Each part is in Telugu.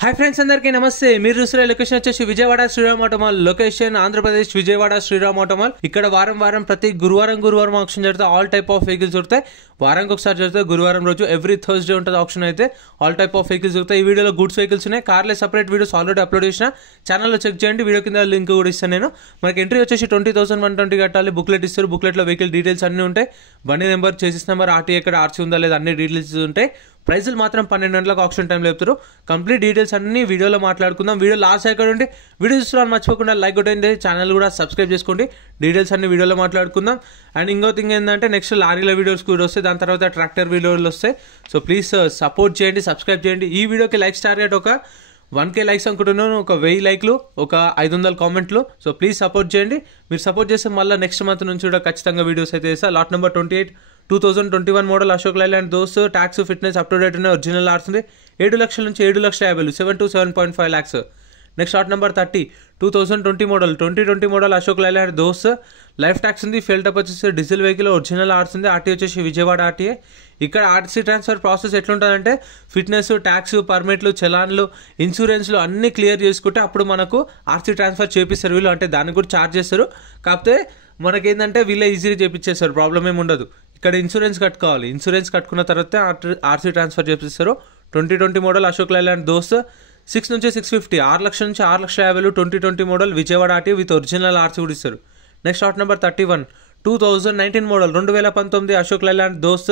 हाई फ्रेंड्स अंदर की नमस्ते మీరు చూస్తున్న లొకేషన్ వచ్చేసి Vijayawada Shriram Automall location Andhra Pradesh Vijayawada Shriram Automall ఇక్కడ వారం ప్రతి గురువారం ఆక్షన్ జరుగుతుంది ఆల్ టైప్ ఆఫ్ వెహికల్స్ దొరుకుతాయి వారానికి ఒకసారి జరుగుతుంది గురువారం రోజు ఎవ్రీ థర్స్డే ఉంటుంది ఆక్షన్ అయితే ఆల్ టైప్ ఆఫ్ వెహికల్స్ దొరుకుతాయి ఈ వీడియోలో గూడ్స్ వెహికల్స్ ఉన్నాయి కార్లే సెపరేట్ వీడియోస్ ఆల్రెడీ అప్లోడ్ చేసిన ఛానల్లో చెక్ చేయండి వీడియో కింద లింక్ కూడా ఇస్తాను నేను మనకి ఎంట్రీ వచ్చేసి 20,120 కట్టాలి బుక్లెట్ ఇస్తారు బుక్లెట్లో వెహికల్ డీటెయిల్స్ అన్నీ ఉంటాయి బండి నెంబర్ చేసిస్ నెంబర్ ఆర్టీ ఎక్కడ ఆర్సీ ఉందా లేదా అన్ని డీటెయిల్స్ ఉంటాయి ప్రైజులు మాత్రం 12 గంటలకు ఆప్షన్ టైంలో చెప్తారు కంప్లీట్ డీటెయిల్స్ అన్ని వీడియోలో మాట్లాడుకుందాం వీడియో లాస్ట్ ఎక్కడ ఉండి వీడియో చూస్తున్నాను మర్చిపోకుండా లైక్ కొట్టండి ఛానల్ కూడా సబ్స్క్రైబ్ చేసుకోండి డీటెయిల్స్ అన్ని వీడియోలో మాట్లాడుకుందాం అండ్ ఇంకో థింగ్ ఏంటంటే నెక్స్ట్ లారీల వీడియోస్ కూడా వస్తాయి దాని తర్వాత ట్రాక్టర్ వీడియోలు వస్తాయి సో ప్లీజ్ సపోర్ట్ చేయండి సబ్స్క్రైబ్ చేయండి ఈ వీడియోకి లైక్స్ టార్గెట్ ఒక 1K లైక్స్ అనుకుంటున్నాను ఒక 1000 లైక్లు ఒక 500 కామెంట్లు సో ప్లీజ్ సపోర్ట్ చేయండి మీరు సపోర్ట్ చేస్తే మళ్ళీ నెక్స్ట్ మంత్ నుంచి కూడా ఖచ్చితంగా వీడియోస్ అయితే చేస్తా lot number 28 2021 model Ashok Leyland those tax fitness up to date ఉన్న ఒరిజినల్ ఆర్స్ ఉంది 7 లక్షల నుంచి 7,50,000 7 to 7.5 lakhs next lot number 30 2020 model 2020 model Ashok Leyland Dost life tax ఉంది ఫెల్ టప్ వచ్చేసి డీజిల్ వెహికల్ ఒరిజినల్ ఆర్స్ ఉంది ఆర్టీ వచ్చేసి విజయవాడ ఆర్టీఏ ఇక్కడ ఆర్టీసీ ట్రాన్స్ఫర్ ప్రాసెస్ ఎట్లుంటుందంటే ఫిట్నెస్ ట్యాక్స్ పర్మిట్లు చలాన్లు ఇన్సూరెన్స్లు అన్నీ క్లియర్ చేసుకుంటే అప్పుడు మనకు ఆర్సీ ట్రాన్స్ఫర్ చేపిస్తారు వీళ్ళు అంటే దానికి కూడా ఛార్జ్ చేస్తారు కాకపోతే మనకేంటంటే వీళ్ళే ఈజీగా చేపించేస్తారు ప్రాబ్లం ఏమి ఉండదు ఇక్కడ ఇన్సూరెన్స్ కట్టుకోవాలి ఇన్సూరెన్స్ కట్టుకున్న తర్వాత ఆర్సీ ట్రాన్స్ఫర్ చేపిస్తారు 2020 మోడల్ అశోక్ లైలాండ్ దోస్ 6 నుంచి 650 6 లక్షల నుంచి 6,50,000 2020 model Vijayawada RT with original RC కూడా ఇస్తారు next lot number 31 2019 model 2019 Ashok Leyland Dost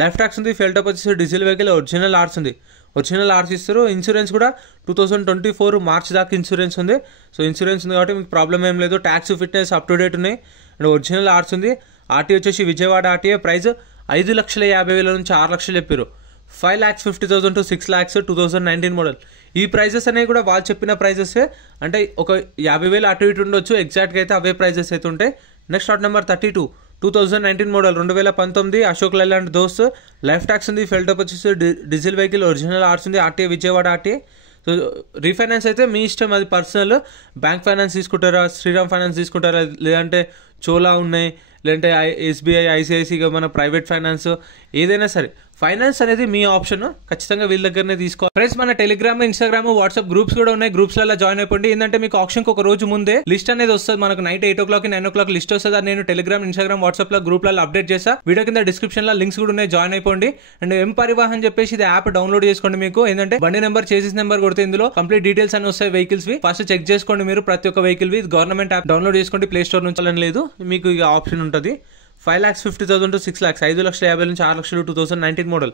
life tax ఉంది ఫెల్ టప్ వచ్చేసి డీజిల్ వెహికల్ ఒరిజినల్ ఆర్స్ ఉంది ఒరిజినల్ ఆర్స్ ఇస్తారు ఇన్సూరెన్స్ కూడా 2024 మార్చ్ దాకా ఇన్సూరెన్స్ ఉంది సో ఇన్సూరెన్స్ ఉంది కాబట్టి మీకు ప్రాబ్లం ఏం లేదు tax fitness up to date ఉన్నాయి అండ్ ఒరిజినల్ ఆర్స్ ఉంది ఆర్టీ వచ్చేసి విజయవాడ ఆర్టీఏ ప్రైస్ 5,50,000 నుంచి 6 లక్షలు చెప్పారు 5,50,000 to 6 lakhs 2019 మోడల్ ఈ ప్రైజెస్ అనేవి కూడా వాళ్ళు చెప్పిన ప్రైజెస్ అంటే ఒక 50,000 అటు ఇటు ఉండొచ్చు ఎగ్జాక్ట్గా అయితే అవే ప్రైజెస్ అయితే ఉంటాయి next lot number 32 2019 model 2019 Ashok Leyland Dost life tax ఉంది ఫెల్ టప్ వచ్చేసి డీజిల్ వెహికల్ ఒరిజినల్ ఆర్స్ ఉంది RTA Vijayawada RTA so refinance అయితే మీ ఇష్టం అది పర్సనల్ బ్యాంక్ ఫైనాన్స్ తీసుకుంటారా శ్రీరామ్ ఫైనాన్స్ తీసుకుంటారా లేదంటే చోలా ఉన్నాయి లేదంటే ఎస్బీఐ ఐసిఐసి మన ప్రైవేట్ ఫైనాన్స్ ఏదైనా సరే ఫైనాన్స్ అనేది మీ ఆప్షన్ ఖచ్చితంగా వీళ్ళ దగ్గరనే తీసుకోవాలి ఫ్రెండ్స్ మన టెలిగ్రామ్ ఇన్స్టాగ్రామ్ వాట్సాప్ గ్రూప్స్ కూడా ఉన్నాయి గ్రూప్స్లలో జాయిన్ అయిపోండి ఏంటంటే మీకు ఆప్షన్కి ఒక రోజు ముందే లిస్ట్ అనేది వస్తుంది మనకు నైట్ 8 o'clock 9 o'clock లిస్ట్ వస్తుంది అది నేను టెలిగ్రామ్ ఇన్స్టాగ్రామ్ వాట్సాప్ లో గ్రూప్లలో అప్డేట్ చేస్తా వీడియో కింద డిస్క్రిప్షన్ లో లింక్స్ కూడా ఉన్నాయి జాయిన్ అయిపోండి అండ్ ఎం పరివాహన్ చెప్పేసి ఇది యాప్ డౌన్లోడ్ చేసుకోండి మీకు ఏంటంటే బండి నెంబర్ చేసిస్ నెంబర్ కొడితే ఇందులో కంప్లీట్ డీటెయిల్స్ అని వస్తాయి వెహికల్స్ ఫస్ట్ చెక్ చేసుకోండి మీరు ప్రతి ఒక్క వెహికల్ గవర్నమెంట్ యాప్ డౌన్లోడ్ చేసుకోండి ప్లే స్టోర్ నుంచి అని లేదు మీకు ఇక ఆప్షన్ ఉంటుంది 5,50,000 to 6 lakhs 5,50,000 నుంచి 6 లక్షలు 2019 model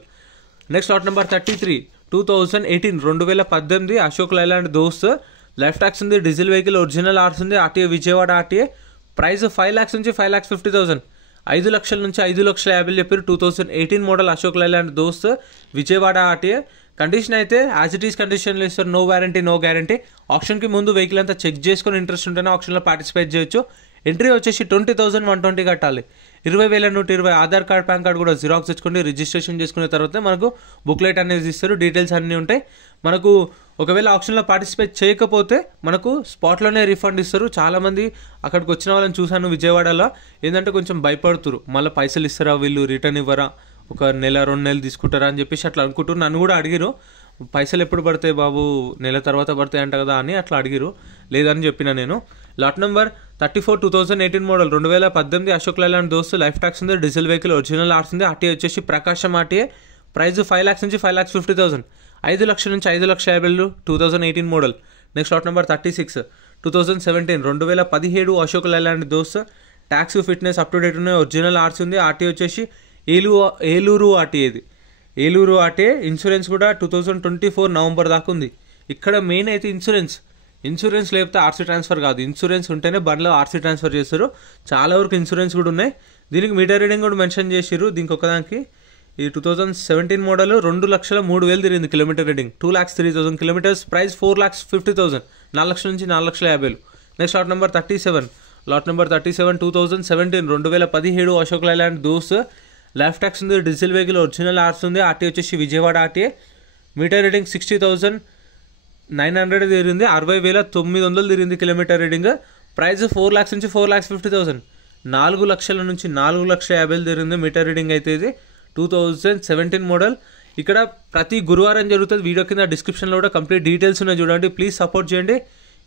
next lot number 33 2018 Ashok Leyland Dost life tax ఉంది డీజిల్ వెహికల్ ఒరిజినల్ ఆర్స్ ఉంది RTA Vijayawada RTA price 5 lakhs నుంచి 5,50,000 5 లక్షల నుంచి 5,50,000 చెప్పారు 2018 model Ashok Leyland those Vijayawada RTA condition అయితే యాజ్ ఇట్ ఈస్ కండిషన్లో ఇస్తారు నో వారంటీ నో గ్యారంటీ ఆప్షన్కి ముందు వెహికల్ అంతా చెక్ చేసుకుని ఇంట్రెస్ట్ ఉంటేనే ఆప్షన్లో పార్టిసిపేట్ చేయొచ్చు ఎంట్రీ వచ్చేసి 20,120 కట్టాలి 20,120 ఆధార్ కార్డ్ పాన్ కార్డ్ కూడా జిరాక్స్ తెచ్చుకోండి రిజిస్ట్రేషన్ చేసుకున్న తర్వాత మనకు బుక్లెట్ అనేది ఇస్తారు డీటెయిల్స్ అన్నీ ఉంటాయి మనకు ఒకవేళ ఆప్షన్లో పార్టిసిపేట్ చేయకపోతే మనకు స్పాట్లోనే రిఫండ్ ఇస్తారు చాలామంది అక్కడికి వచ్చిన వాళ్ళని చూశాను విజయవాడలో ఏంటంటే కొంచెం భయపడుతురు మళ్ళీ పైసలు ఇస్తారా వీళ్ళు రిటర్న్ ఇవ్వరా ఒక నెల 2 నెలలు తీసుకుంటారా అని చెప్పేసి అట్లా అనుకుంటారు నన్ను కూడా అడిగిరు పైసలు ఎప్పుడు పడతాయి బాబు నెల తర్వాత పడతాయి అంట కదా అని అట్లా అడిగిరు లేదని చెప్పిన నేను lot number 34 2018 model 2018 Ashok Leyland దోస్త్ లైఫ్ ట్యాక్స్ ఉంది డీజిల్ వెహికల్ ఒరిజినల్ ఆర్స్ ఉంది ఆర్టీఏ వచ్చేసి ప్రకాశం ఆర్టీఏ ప్రైస్ 5 lakhs నుంచి 5,50,000 5 లక్షల నుంచి 5,50,000 2018 model next lot number 36 2017 2017 Ashok Leyland Dost tax fitness up to date ఉన్నాయి ఒరిజినల్ ఆర్స్ ఉంది ఆర్టీఏ వచ్చేసి ఏలూరు ఆర్టీఏది ఏలూరు ఆర్టీఏ ఇన్సూరెన్స్ కూడా 2024 నవంబర్ దాకా ఉంది ఇక్కడ మెయిన్ అయితే ఇన్సూరెన్స్ లేకపోతే ఆర్సీ ట్రాన్స్ఫర్ కాదు ఇన్సూరెన్స్ ఉంటేనే బండ్లో ఆర్సీ ట్రాన్స్ఫర్ చేస్తారు చాలా వరకు ఇన్సూరెన్స్ కూడా ఉన్నాయి దీనికి మీటర్ రీడింగ్ కూడా మెన్షన్ చేసిరు దీనికి ఒకదానికి ఇది 2017 మోడల్ 2,03,000 తిరిగింది కిలోమీటర్ రీడింగ్ 2,03,000 కిలోమీటర్స్ ప్రైస్ 4,50,000 4 లక్షల నుంచి 4,50,000 next lot number 37 2017 Ashok Leyland Dost life tax ఉంది డీజిల్ వెహికల్ ఒరిజినల్ ఆర్స్ ఉంది ఆర్టీ వచ్చేసి విజయవాడ ఆర్టీఏ మీటర్ రీడింగ్ 60,900 తిరిగింది 60,900 తిరిగింది కిలోమీటర్ రీడింగ్ ప్రైస్ 4 lakhs నుంచి 4,50,000 4 లక్షల నుంచి 4,50,000 తిరిగింది మీటర్ రీడింగ్ అయితే ఇది 2017 మోడల్ ఇక్కడ ప్రతి గురువారం జరుగుతుంది. వీడియో కింద డిస్క్రిప్షన్లో కూడా కంప్లీట్ డీటెయిల్స్ ఉన్నాయి చూడండి. ప్లీజ్ సపోర్ట్ చేయండి.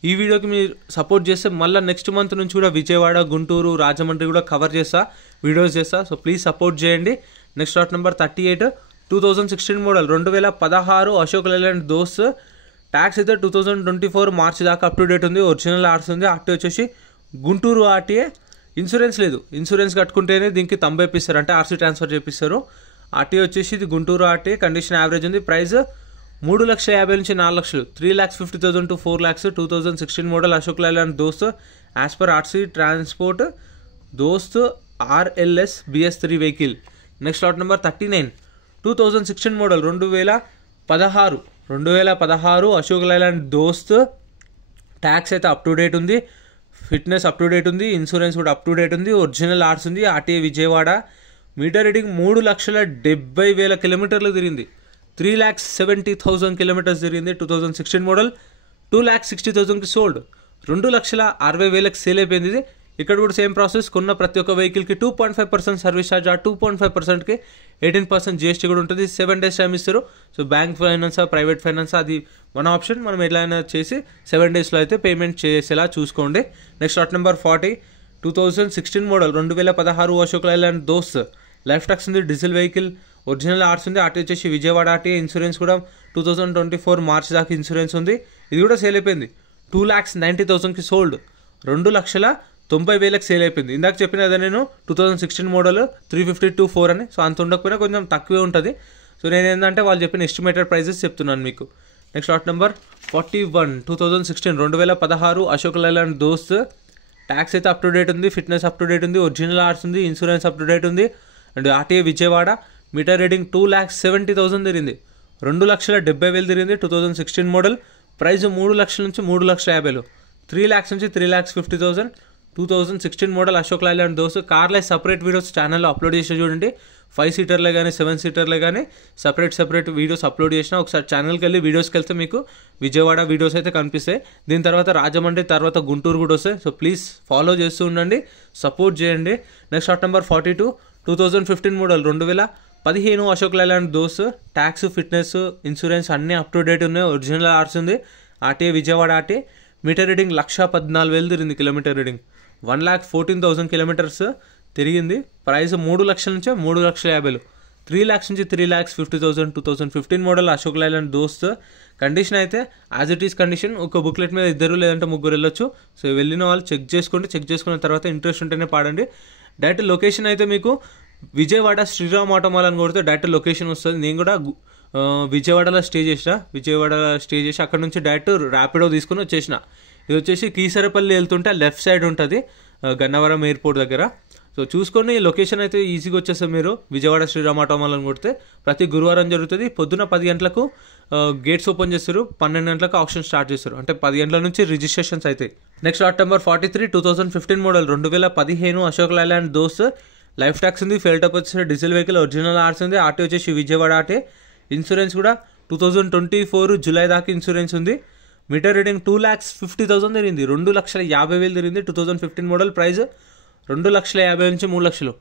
ఈ వీడియోకి మీరు సపోర్ట్ చేస్తే మళ్ళీ నెక్స్ట్ మంత్ నుంచి కూడా విజయవాడ, గుంటూరు, రాజమండ్రి కూడా కవర్ చేస్తా, వీడియోస్ చేస్తా. సో ప్లీజ్ సపోర్ట్ చేయండి. Next lot number 38 2016 model 2016 Ashok Leyland Dost. Tax అయితే 2024 మార్చ్ దాకా అప్ టు డేట్ ఉంది. ఒరిజినల్ ఆర్స్ ఉంది. ఆర్టీ వచ్చేసి గుంటూరు ఆర్టీఏ. ఇన్సూరెన్స్ లేదు. ఇన్సూరెన్స్ కట్టుకుంటేనే దీనికి తంబు వేపిస్తారు, అంటే ఆర్సీ ట్రాన్స్ఫర్ చేపిస్తారు. ఆర్టీఏ వచ్చేసి ఇది గుంటూరు ఆర్టీఏ. కండిషన్ యావరేజ్ ఉంది. ప్రైస్ 3,50,000 నుంచి 4,00,000, 3,50,000 to 4,00,000. 2016 మోడల్ అశోక్ లైలాండ్ దోస్త్ యాజ్ పర్ ఆర్సీ ట్రాన్స్పోర్ట్ దోస్త్ RLS BS3 vehicle. Next lot number 39 2016 model 2016 Ashok Leyland Dost. Tax అయితే అప్ టు డేట్ ఉంది. ఫిట్నెస్ అప్ టు డేట్ ఉంది. ఇన్సూరెన్స్ కూడా అప్ టు డేట్ ఉంది. ఒరిజినల్ ఆర్స్ ఉంది. ఆర్టీఏ విజయవాడ. మీటర్ రీడింగ్ 3,70,000 కిలోమీటర్లు తిరిగింది. 3,70,000 కిలోమీటర్స్ తిరిగింది. 2016 మోడల్ 2,60,000కి సోల్డ్. 2,60,000కి సేల్ అయిపోయింది. ఇది ఇక్కడ కూడా సేమ్ ప్రాసెస్. కొన్న ప్రతి ఒక్క వెహికల్కి 2.5% సర్వీస్ ఛార్జ్. ఆ 2.5%కి 18% GST కూడా ఉంటుంది. 7 days టైం ఇస్తారు. సో బ్యాంక్ ఫైనాన్సా, ప్రైవేట్ ఫైనాన్సా, అది మన ఆప్షన్. మనం ఎట్లయినా చేసి 7 daysలో అయితే పేమెంట్ చేసేలా చూసుకోండి. Next lot number 40 2016 model 2016 Ashok Leyland దోస్త్. లైఫ్ ట్యాక్స్ ఉంది. Diesel vehicle. ఒరిజినల్ ఆర్ట్స్ ఉంది. ఆర్టీ వచ్చేసి విజయవాడ ఆర్టీ. ఇన్సూరెన్స్ కూడా 2024 మార్చ్ దాకా ఇన్సూరెన్స్ ఉంది. ఇది కూడా సేల్ అయిపోయింది. 2,90,000కి సోల్డ్. 2,90,000కి సేల్ అయిపోయింది. ఇందాక చెప్పిన అదే నేను 2016 మోడల్ 352.4 అని. సో అంత ఉండకపోయినా కొంచెం తక్కువే ఉంటుంది. సో నేను ఏంటంటే వాళ్ళు చెప్పిన ఎస్టిమేటెడ్ ప్రైజెస్ చెప్తున్నాను మీకు. Next lot number 41 2016 Ashok Leyland Dost. Tax అయితే అప్ టు డేట్ ఉంది. ఫిట్నెస్ అప్ టు డేట్ ఉంది. ఒరిజినల్ ఆర్ట్స్ ఉంది. ఇన్సూరెన్స్ అప్ టు డేట్ ఉంది. And RTA Vijayawada. Meter reading 2,70,000 తిరిగింది. 2,70,000 తిరిగింది. 2016 మోడల్. ప్రైస్ 3,00,000 నుంచి 3,50,000. 3,00,000 నుంచి 3,50,000. 2016 మోడల్ అశోక్ లైలాండ్ దోస్త్. కార్లే సపరేట్ వీడియోస్ ఛానల్లో అప్లోడ్ చేసి చూడండి. 5 సీటర్లే కానీ 7 సీటర్లే కానీ సపరేట్ వీడియోస్ అప్లోడ్ చేసిన. ఒకసారి ఛానల్కి వెళ్ళి వీడియోస్కి వెళ్తే మీకు విజయవాడ వీడియోస్ అయితే కనిపిస్తాయి. దీని తర్వాత రాజమండ్రి, తర్వాత గుంటూరు కూడా వస్తాయి. సో ప్లీజ్ ఫాలో చేస్తూ ఉండండి, సపోర్ట్ చేయండి. Next lot number 42 2015 model 2015 Ashok Leyland Dost. Tax, fitness, insurance అన్నీ అప్ టు డేట్ ఉన్నాయి. ఒరిజినల్ ఆర్ట్స్ ఉంది. RTA Vijayawada RT. Meter reading 1,14,000 తిరిగింది. కిలోమీటర్ రీడింగ్ 1,14,000 కిలోమీటర్స్ తిరిగింది. ప్రైస్ 3,00,000 నుంచి 3,50,000. 3,00,000 నుంచి 3,50,000. 2015 model Ashok Leyland Dost. Condition అయితే యాజ్ ఇట్ ఈస్ కండిషన్. ఒక బుక్లెట్ మీద 2 లేదంటే 3 వెళ్ళొచ్చు. సో వెళ్ళిన వాళ్ళు చెక్ చేసుకోండి. చెక్ చేసుకున్న తర్వాత ఇంట్రెస్ట్ ఉంటేనే పాడండి. డైరెక్ట్ లొకేషన్ అయితే మీకు విజయవాడ శ్రీరామ్ ఆటోమాల్ అని కొడితే డైరెక్ట్ లొకేషన్ వస్తుంది. నేను కూడా విజయవాడలో స్టే చేసి అక్కడ నుంచి డైరెక్ట్ ర్యాపిడో తీసుకుని వచ్చేసిన. ఇది వచ్చేసి కీసరపల్లి వెళ్తుంటే లెఫ్ట్ సైడ్ ఉంటుంది, గన్నవరం ఎయిర్పోర్ట్ దగ్గర. సో చూసుకొని లొకేషన్ అయితే ఈజీగా వచ్చేస్తుంది. మీరు విజయవాడ శ్రీరామ్ ఆటోమాల్ అని కొడితే ప్రతి గురువారం జరుగుతుంది. పొద్దున 10 గంటలకు గేట్స్ ఓపెన్ చేస్తారు. 12 గంటలకు ఆప్షన్ స్టార్ట్ చేస్తారు. అంటే 10 గంటల నుంచి రిజిస్ట్రేషన్స్ అవుతాయి. Next lot number 43 2015 model 2015 Ashok Leyland దోస్త్. లైఫ్ ట్యాక్స్ ఉంది. ఫెయిల్ టప్ వచ్చేసి డీజిల్ వెహికల్. ఒరిజినల్ ఆర్ట్స్ ఉంది. ఆర్టీ వచ్చేసి విజయవాడ ఆర్టీ. ఇన్సూరెన్స్ కూడా 2024 జూలై దాకా ఇన్సూరెన్స్ ఉంది. మీటర్ రీడింగ్ 2,50,000 తిరిగింది. 2,50,000 తిరిగింది. 2015 మోడల్. ప్రైస్ 2,50,000 నుంచి 3,00,000.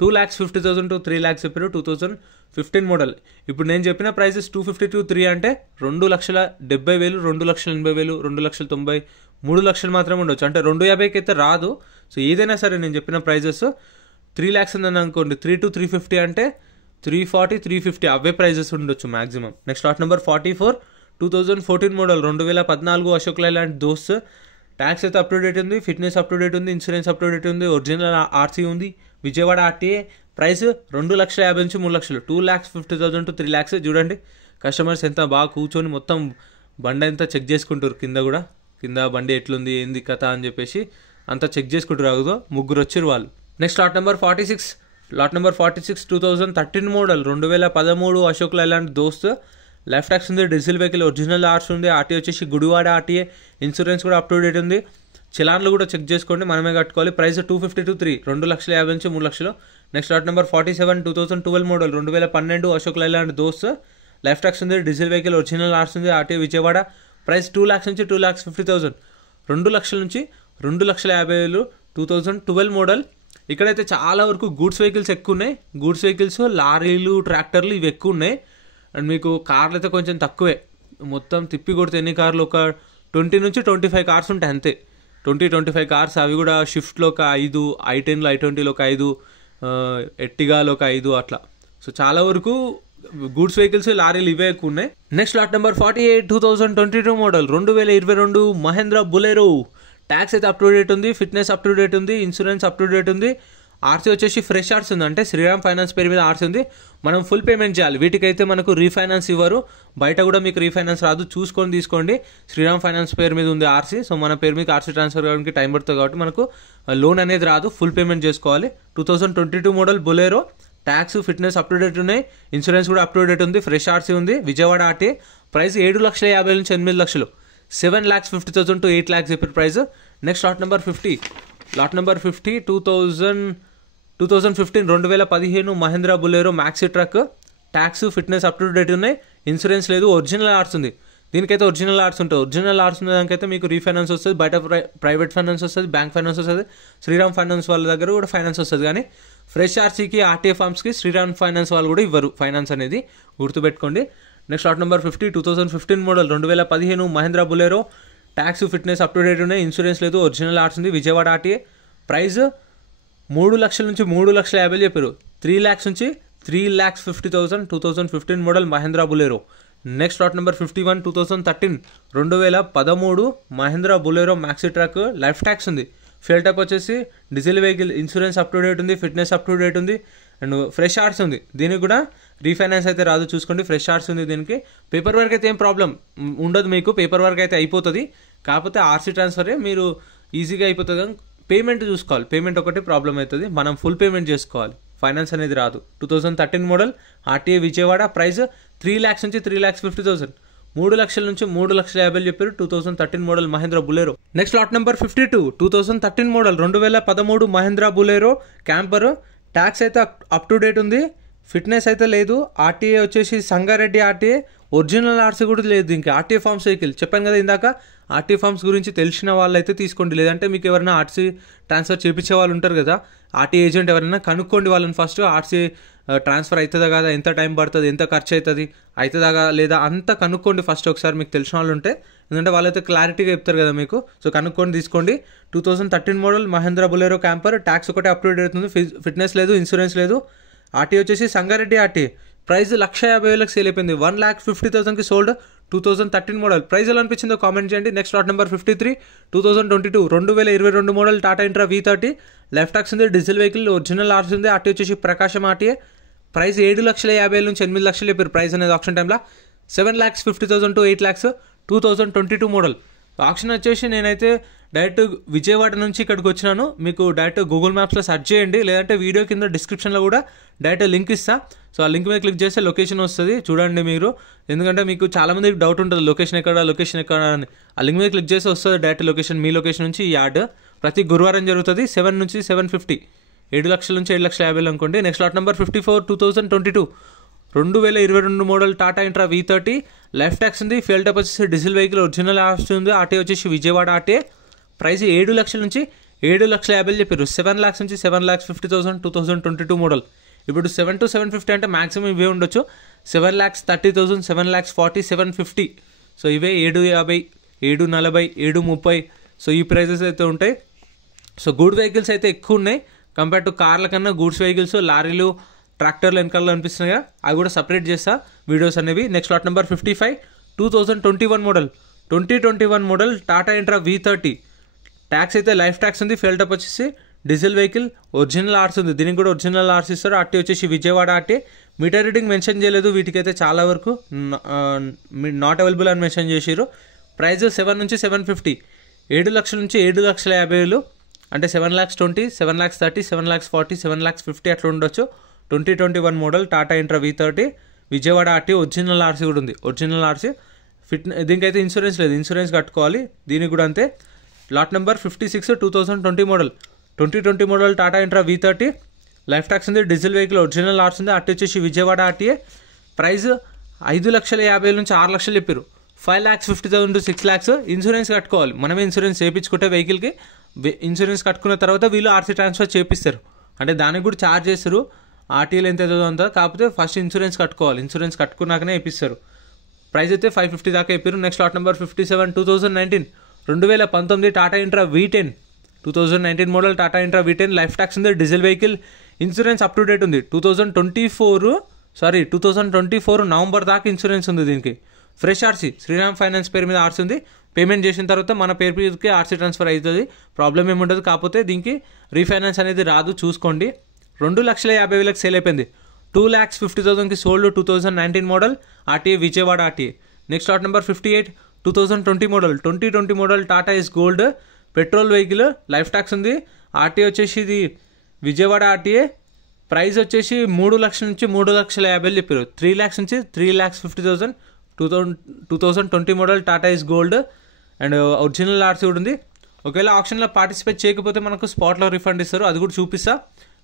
2,50,000 to 3,00,000 చెప్పారు. 2015 మోడల్. ఇప్పుడు నేను చెప్పిన ప్రైసెస్ 250 to 3 అంటే 2,70,000, 2,80,000, 2,90,000, 3,00,000 మాత్రమే ఉండొచ్చు. అంటే 2,50,000కి అయితే రాదు. సో ఏదైనా సరే నేను చెప్పిన ప్రైజెస్ 3,00,000 ఉందని అనుకోండి. 3 to 350 అంటే 340, 350 అవే ప్రైజెస్ ఉండొచ్చు maximum. Next lot number 44 2014 model 2014 Ashok Leyland Dost. Tax అయితే అప్ టు డేట్ ఉంది. ఫిట్నెస్ అప్ టు డేట్ ఉంది. ఇన్సూరెన్స్ అప్ టు డేట్ ఉంది. ఒరిజినల్ ఆర్సీ ఉంది. విజయవాడ ఆర్టీఏ. ప్రైస్ 2,50,000 నుంచి 3,00,000. 2,50,000 to 3,00,000. చూడండి కస్టమర్స్ ఎంత బాగా కూర్చొని మొత్తం బండి అంతా చెక్ చేసుకుంటారు. కింద బండి ఎట్లుంది, ఏంది కథ అని చెప్పేసి అంతా చెక్ చేసుకుంటారు. ఆగుదో 3 వచ్చారు వాళ్ళు. Next lot number 46 2013 model 2013 Ashok Leyland దోస్త్. లైఫ్ ట్యాక్స్ ఉంది. Diesel vehicle. ఒరిజినల్ ఆర్ట్స్ ఉంది. ఆర్టీ వచ్చేసి గుడివాడ ఆర్టీఏ. ఇన్సూరెన్స్ కూడా అప్ టు డేట్ ఉంది. చలాన్లు కూడా చెక్ చేసుకోండి, మనమే కట్టుకోవాలి. ప్రైస్ 250 to 3, 2,50,000 నుంచి 3,00,000. Next lot number 47 2012 model 2012 Ashok Leyland దోస్త్. లైఫ్ ట్యాక్స్ ఉంది. Diesel vehicle. ఒరిజినల్ ఆర్ట్స్ ఉంది. ఆర్టీ విజయవాడ. ప్రైస్ 2,00,000 నుంచి 2,50,000. 2,00,000 నుంచి 2,50,000. 2012 మోడల్. ఇక్కడైతే చాలా వరకు గూడ్స్ వెహికల్స్ ఎక్కువ ఉన్నాయి. గూడ్స్ వెహికల్స్, లారీలు, ట్రాక్టర్లు ఇవి ఎక్కువ ఉన్నాయి. అండ్ మీకు కార్లు అయితే కొంచెం తక్కువే, మొత్తం తిప్పి కొడితే ఎన్ని కార్లు ఒక 20 నుంచి 25 కార్స్ ఉంటాయి అంతే. 20-25 కార్స్, అవి కూడా షిఫ్ట్లో ఒక 5, i10లో i20లో ఒక 5, ఎర్టిగాలో ఒక 5 అట్లా. సో చాలా వరకు గూడ్స్ వెహికల్స్ లారీలు ఇవే ఎక్కువ ఉన్నాయి. Next lot number 48 2022 model 2022 Mahindra Bolero. Tax అయితే అప్ టు డేట్ ఉంది, ఫిట్నెస్ అప్ టు డేట్ ఉంది, ఇన్సూరెన్స్ అప్ టు డేట్ ఉంది, ఆర్సీ వచ్చేసి ఫ్రెష్ ఆర్సీ ఉంది, అంటే శ్రీరామ్ ఫైనాన్స్ పేరు మీద ఆర్సీ ఉంది. మనం ఫుల్ పేమెంట్ చేయాలి. వీటికైతే మనకు రీఫైనాన్స్ ఇవ్వరు, బయట కూడా మీకు రీఫైనాన్స్ రాదు, చూసుకొని తీసుకోండి. శ్రీరామ్ ఫైనాన్స్ పేరు మీద ఉంది ఆర్సీ, సో మన పేరు మీద ఆర్సీ ట్రాన్స్ఫర్ కావడానికి టైం పడుతుంది కాబట్టి మనకు లోన్ అనేది రాదు, ఫుల్ పేమెంట్ చేసుకోవాలి. 2022 model Bolero. Tax fitness up to date ఉన్నాయి, ఇన్సూరెన్స్ కూడా అప్ టు డేట్ ఉంది, ఫ్రెష్ ఆర్సీ ఉంది, విజయవాడ ఆర్టీ. ప్రైస్ 7,50,000 నుంచి 8 లక్షలు, 7,50,000 to 8 lakhs చెప్పారు price. Next lot number 50 2015 Mahindra Bolero Maxi Truck. Tax fitness up to date ఉన్నాయి, ఇన్సూరెన్స్ లేదు, ఒరిజినల్ ఆర్ట్స్ ఉంది. దీనికైతే ఒరిజినల్ ఆర్ట్స్ ఉంటుంది. ఒరిజినల్ ఆర్ట్స్ ఉన్న దానికైతే మీకు రీఫైనాన్స్ వస్తుంది, బయట ప్రైవేట్ ఫైనాన్స్ వస్తుంది, బ్యాంక్ ఫైనాన్స్ వస్తుంది, శ్రీరామ్ ఫైనాన్స్ వాళ్ళ దగ్గర కూడా ఫైనాన్స్ వస్తుంది. కానీ ఫ్రెష్ ఆర్సీకి ఆర్టీఏ ఫార్మ్స్కి శ్రీరామ్ ఫైనాన్స్ వాళ్ళు కూడా ఇవ్వరు ఫైనాన్స్ అనేది, గుర్తుపెట్టుకోండి. Next lot number 50 2015 model 2015 Mahindra Bolero. Tax fitness up to date ఉన్నాయి, ఇన్సూరెన్స్ లేదు, ఒరిజినల్ ఆర్ట్స్ ఉంది, విజయవాడ ఆర్టీఏ. ప్రైస్ 3 లక్షల నుంచి 3,50,000 చెప్పారు, 3 lakhs నుంచి 3,50,000. 2015 model Mahindra Bolero. Next lot number 51 2013 Mahindra Bolero Maxi Truck. Life tax ఉంది, ఫ్యూయల్ టైప్ వచ్చేసి diesel vehicle, insurance up to date ఉంది, ఫిట్నెస్ అప్ టు డేట్ ఉంది, అండ్ ఫ్రెష్ ఆర్ట్స్ ఉంది. దీనికి కూడా రీఫైనాన్స్ అయితే రాదు, చూసుకోండి. ఫ్రెష్ ఆర్ట్స్ ఉంది దీనికి. పేపర్ వర్క్ అయితే ఏం ప్రాబ్లం ఉండదు మీకు, పేపర్ వర్క్ అయితే అయిపోతుంది, కాకపోతే ఆర్సీ ట్రాన్స్ఫరే మీరు ఈజీగా అయిపోతుంది. కానీ పేమెంట్ చూసుకోవాలి, పేమెంట్ ఒకటి ప్రాబ్లం అవుతుంది, మనం ఫుల్ పేమెంట్ చేసుకోవాలి, ఫైనాన్స్ అనేది రాదు. 2013 model RTA Vijayawada. Price 3 lakhs నుంచి 3,50,000, 3 లక్షల నుంచి 3,50,000 చెప్పారు. 2013 model Mahindra Bolero. Next lot number 52 2013 model 2013 Mahindra Bolero Camper. Tax అయితే అప్ టు డేట్ ఉంది, ఫిట్నెస్ అయితే లేదు, ఆర్టీఏ వచ్చేసి సంగారెడ్డి ఆర్టీఏ, ఒరిజినల్ ఆర్సీ కూడా లేదు. ఇంకా ఆర్టీఏ ఫార్మ్స్ వెహికల్ చెప్పాను కదా ఇందాక, ఆర్టీఏ ఫార్మ్స్ గురించి తెలిసిన వాళ్ళు అయితే తీసుకోండి, లేదంటే మీకు ఎవరైనా ఆర్సీ ట్రాన్స్ఫర్ చేయించే వాళ్ళు ఉంటారు కదా, ఆర్టీ ఏజెంట్ ఎవరైనా కనుక్కోండి వాళ్ళని ఫస్ట్. ఆర్సీ ట్రాన్స్ఫర్ అవుతుందా కదా, ఎంత టైం పడుతుంది, ఎంత ఖర్చు అవుతుంది, అవుతుందా లేదా అంతా కనుక్కోండి ఫస్ట్ ఒకసారి, మీకు తెలిసిన వాళ్ళు ఉంటే, ఎందుకంటే వాళ్ళైతే క్లారిటీగా చెప్తారు కదా మీకు. సో కనుక్కొని తీసుకోండి. 2013 model Mahindra Bolero Camper. Tax ఒకటే అప్ టు డేట్ అవుతుంది, ఫిట్నెస్ లేదు, ఇన్సూరెన్స్ లేదు. ఆర్టీ వచ్చేసి సంగారెడ్డి ఆర్టీ. ప్రైస్ 1,50,000 సేల్ అయిపోయింది, 1,50,000కి సోల్డ్. 2013 మోడల్. ప్రైస్ ఎలా అనిపించిందో కామెంట్ చేయండి. Next lot number 53 2022 model Tata Intra V30. Life tax ఉంది, డీజిల్ వెహికల్, ఒరిజినల్ ఆర్సీ ఉంది, ఆర్టీ వచ్చేసి ప్రకాశం ఆర్టీఏ. ప్రైస్ 7,50,000 నుంచి 8 లక్షలు చెప్పారు ప్రైస్ అనేది ఆప్షన్ టైంలో. 7,50,000 to 8 lakhs. 2022 మోడల్. ఆప్షన్ వచ్చేసి నేనైతే డైరెక్ట్ విజయవాడ నుంచి ఇక్కడికి వచ్చినాను, మీకు డైరెక్ట్ గూగుల్ మ్యాప్స్లో సెర్చ్ చేయండి, లేదంటే వీడియో కింద డిస్క్రిప్షన్లో కూడా డైరెక్ట్ లింక్ ఇస్తా. సో ఆ లింక్ మీద క్లిక్ చేస్తే లొకేషన్ వస్తుంది, చూడండి మీరు. ఎందుకంటే మీకు చాలామందికి డౌట్ ఉంటుంది లొకేషన్ ఎక్కడ అని. ఆ లింక్ మీద క్లిక్ చేస్తే వస్తుంది డైరెక్ట్ లొకేషన్, మీ లొకేషన్ నుంచి ఈ యాడ్. ప్రతి గురువారం జరుగుతుంది, 7 నుంచి 750, 7 లక్షల నుంచి 7,50,000 అనుకోండి. Next lot number 54 2022 model Tata Intra V30. Life tax ఉంది, ఫ్యూయల్ టైప్ వచ్చేసి డీజిల్ వెహికల్, ఒరిజినల్ ఆర్సీ ఉంది, ఆర్టీ వచ్చేసి విజయవాడ ఆర్టీ. ప్రైస్ 7 లక్షల నుంచి 7,50,000 చెప్పారు, 7 lakhs నుంచి 7,50,000. 2022 మోడల్. ఇప్పుడు 7 to 750 అంటే మాక్సిమం ఇవే ఉండొచ్చు. 7,30,000, 7,40,000, 750. సో ఇవే 750, 740, 730. సో ఈ ప్రైజెస్ అయితే ఉంటాయి. సో గూడ్ వెహికల్స్ అయితే ఎక్కువ ఉన్నాయి కంపేర్ టు కార్ల కన్నా. గూడ్స్ వెహికల్స్, లారీలు, ట్రాక్టర్లు వెనకాల అనిపిస్తున్నాయి, అవి కూడా సపరేట్ చేస్తా వీడియోస్ అనేవి. Next lot number 55 2021 model 2021 model Tata Intra V30. Tax అయితే లైఫ్ ట్యాక్స్ ఉంది, ఫ్యూయల్ టైప్ వచ్చేసి డీజిల్ వెహికల్, ఒరిజినల్ ఆర్సీ ఉంది, దీనికి కూడా ఒరిజినల్ ఆర్సీ ఇస్తారు. ఆర్టీ వచ్చేసి Vijayawada RT. Meter reading mention చేయలేదు, వీటికైతే చాలా వరకు నాట్ అవైలబుల్ అని మెన్షన్ చేసారు. ప్రైస్ 7 నుంచి 750, 7 లక్షల నుంచి 7,50,000, అంటే 7,20,000, 7,30,000, 7,40,000, 7,50,000 అట్లా ఉండొచ్చు. 2021 model Tata Intra V30 Vijayawada RT. Original RC కూడా ఉంది, ఒరిజినల్ ఆర్సీ. దీనికైతే ఇన్సూరెన్స్ లేదు, ఇన్సూరెన్స్ కట్టుకోవాలి. దీనికి కూడా అంతే. Lot number 56 2020 model 2020 model Tata Intra V30. Life tax ఉంది, డీజిల్ వెహికల్, ఒరిజినల్ ఆర్సీ ఉంది, ఆర్టీ వచ్చేసి విజయవాడ ఆర్టీఏ. ప్రైస్ 5,50,000 నుంచి 6 లక్షలు చెప్పారు, 5,50,000 to 6 lakhs. ఇన్సూరెన్స్ కట్టుకోవాలి, మనమే ఇన్సూరెన్స్ చేయించుకుంటే వెహికల్కి. ఇన్సూరెన్స్ కట్టుకున్న తర్వాత వీళ్ళు ఆర్సీ ట్రాన్స్ఫర్ చేపిస్తారు, అంటే దానికి కూడా ఛార్జ్ చేస్తారు. ఆర్టీఏలు ఎంత అవుతుందో అంత, కాకపోతే ఫస్ట్ ఇన్సూరెన్స్ కట్టుకోవాలి, ఇన్సూరెన్స్ కట్టుకున్నాకనే ఇప్పిస్తారు. ప్రైస్ అయితే 550 దాకా ఇప్పారు. Next lot number 57 2019 Tata Intra V10 2019 model Tata Intra V10 life tax ఉంది, diesel vehicle, insurance up to date ఉంది. 2024 నవంబర్ దాకా ఇన్సూరెన్స్ ఉంది దీనికి. ఫ్రెష్ ఆర్సీ, శ్రీరామ్ ఫైనాన్స్ పేరు మీద ఆర్సీ ఉంది. పేమెంట్ చేసిన తర్వాత మన పేరు మీదకి ఆర్సీ ట్రాన్స్ఫర్ అవుతుంది, ప్రాబ్లం ఏముండదు. కాకపోతే దీనికి రీఫైనాన్స్ అనేది రాదు, చూసుకోండి. 2,50,000 సేల్ అయిపోయింది. 2,50,000కి sold 2019 model RTA, Vijayawada RTA. Next lot number 58 2020 model Tata ace gold petrol vehicle, life tax ఉంది. ఆర్టీఏ వచ్చేసి ఇది విజయవాడ ఆర్టీఏ. ప్రైస్ వచ్చేసి 3 లక్షల నుంచి 3,50,000 చెప్పారు. 3 lakhs నుంచి 3,50,000 2020 model Tata ace gold and original RC కూడా ఉంది. ఒకవేళ ఆప్షన్లో పార్టిసిపేట్ చేయకపోతే మనకు స్పాట్లో రిఫండ్ ఇస్తారు, అది కూడా చూపిస్తా.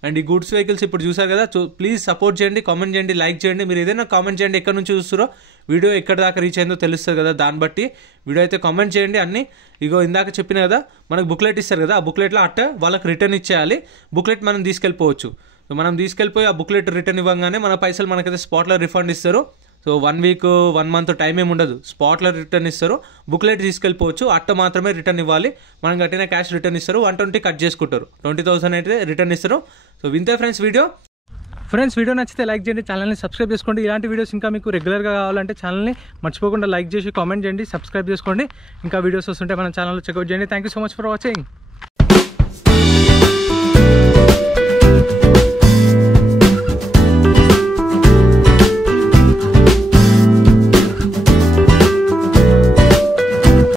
అండ్ ఈ గూడ్స్ వెహికల్స్ ఇప్పుడు చూసారు కదా, ప్లీజ్ సపోర్ట్ చేయండి, కామెంట్ చేయండి, లైక్ చేయండి. మీరు ఏదైనా కామెంట్ చేయండి, ఎక్కడ నుంచి చూస్తారో, వీడియో ఎక్కడ దాకా రీచ్ అయిందో తెలుస్తుంది కదా, దాన్ని బట్టి వీడియో అయితే కామెంట్ చేయండి. అన్నీ ఇగో ఇందాక చెప్పిన కదా, మనకు బుక్లెట్ ఇస్తారు కదా, ఆ బుక్లెట్లో అట్ట వాళ్ళకి రిటర్న్ ఇచ్చేయాలి. బుక్లెట్ మనం తీసుకెళ్ళిపోవచ్చు. సో మనం తీసుకెళ్ళిపోయి ఆ బుక్లెట్ రిటర్న్ ఇవ్వగానే మన పైసలు మనకైతే స్పాట్లో రిఫండ్ ఇస్తారు. సో 1 week 1 month టైం ఏమి ఉండదు, స్పాట్లో రిటర్న్ ఇస్తారు. బుక్లెట్ తీసుకెళ్ళిపోవచ్చు, అట్ట మాత్రమే రిటర్న్ ఇవ్వాలి. మనం కట్టిన క్యాష్ రిటర్న్ ఇస్తారు. 120 కట్ చేసుకుంటారు, 20,000 అయితే రిటర్న్ ఇస్తారు. సో వింతే ఫ్రెండ్స్ వీడియో నచ్చితే లైక్ చేయండి, ఛానల్ని సబ్స్క్రైబ్ చేసుకోండి. ఇలాంటి వీడియోస్ ఇంకా మీకు రెగ్యులర్గా కావాలంటే ఛానల్ని మర్చిపోకుండా లైక్ చేసి కామెంట్ చేయండి, సబ్స్క్రైబ్ చేసుకోండి. ఇంకా వీడియోస్ వస్తుంటే మన ఛానల్లో చెక్అవుట్ చేయండి. Thank you so much for watching.